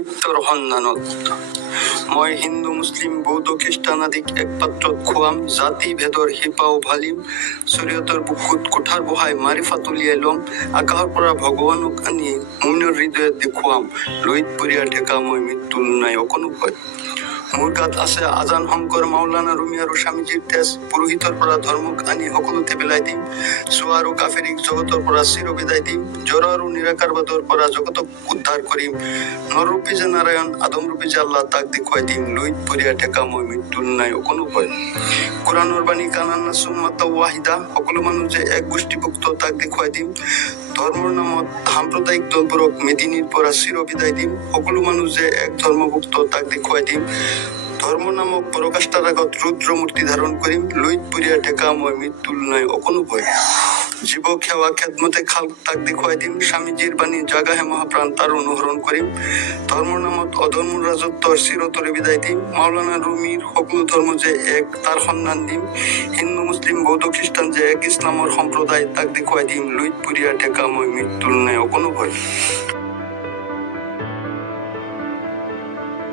সত্যৰ সন্ধানত মই হিন্দু মুছলিম বৌদ্ধ খ্ৰীষ্টান আদিক এক পাত্ৰত খুৱাম, জাতি ভেদৰ শিপাও ভালিম, শৰীয়তৰ বুকুত কোঠাৰ বহাই মাৰিফাত উলিয়াই ল'ম, আকাশৰ পৰা ভগৱানক আনি মুমিনৰ হৃদয়ত দেখুৱাম, লুইত পৰিয়া ঠেকা মই মৃত্যুৰ নাই অকণো ভয়। মোৰ গাত আছে আজান শংকৰ মাওলানা ৰুমি আৰু স্বামীজীৰ তেজ, পুৰোহিতৰ পৰা ধৰ্মক আনি সকলোতে পেলাই দিম, চোৱা আৰু কাফেৰিক জগতৰ পৰা চিৰ বিদায় দিম, জড় আৰু নিৰাকাৰবাদৰ পৰা জগতক উদ্ধাৰ কৰিম, নৰৰূপী যে নাৰায়ণ আদমৰূপী যে আল্লাহ তাক দেখুৱাই দিম, লুইত পৰিয়া ঠেকা মই মৃত্যুৰ নাই অকণো ভয়। কোৰাণৰ বাণী কানান নাছু উম্মাতাও ৱাহিদা, সকলো মানুহ যে এক গোষ্ঠীভুক্ত তাক দেখুৱাই দিম, ধৰ্মৰ নামত সাম্প্ৰদায়িক দলবোৰক মেদিনীৰ পৰা চিৰ বিদায় দিম, সকলো মানুহ যে এক ধৰ্মভুক্ত তাক দেখুৱাই দিম, ধৰ্ম নামক পৰকাষ্ঠাৰ আগত ৰুদ্ৰ মূৰ্তি ধাৰণ কৰিম, লুইত পৰিয়া ঠেকা মই মৃত্যুৰ নাই অকণো ভয়। জীৱক সেৱা খেদমতে খালক তাক দেখুৱাই দিম, স্বামীজীৰ বাণী জাগাহে মহাপ্ৰাণ তাৰ অনুসৰণ কৰিম, ধৰ্মৰ নামত অধৰ্মৰ ৰাজত্বৰ চিৰতৰে বিদায় দিম, মাওলানা ৰুমিৰ সকলো ধৰ্ম যে এক তাৰ সন্ধান দিম, হিন্দু মুছলিম বৌদ্ধ খ্ৰীষ্টান যে এক ইছলামৰ সম্প্ৰদায় তাক দেখুৱাই দিম, লুইত পৰিয়া ঠেকা মই মৃত্যুৰ নাই অকণো ভয়।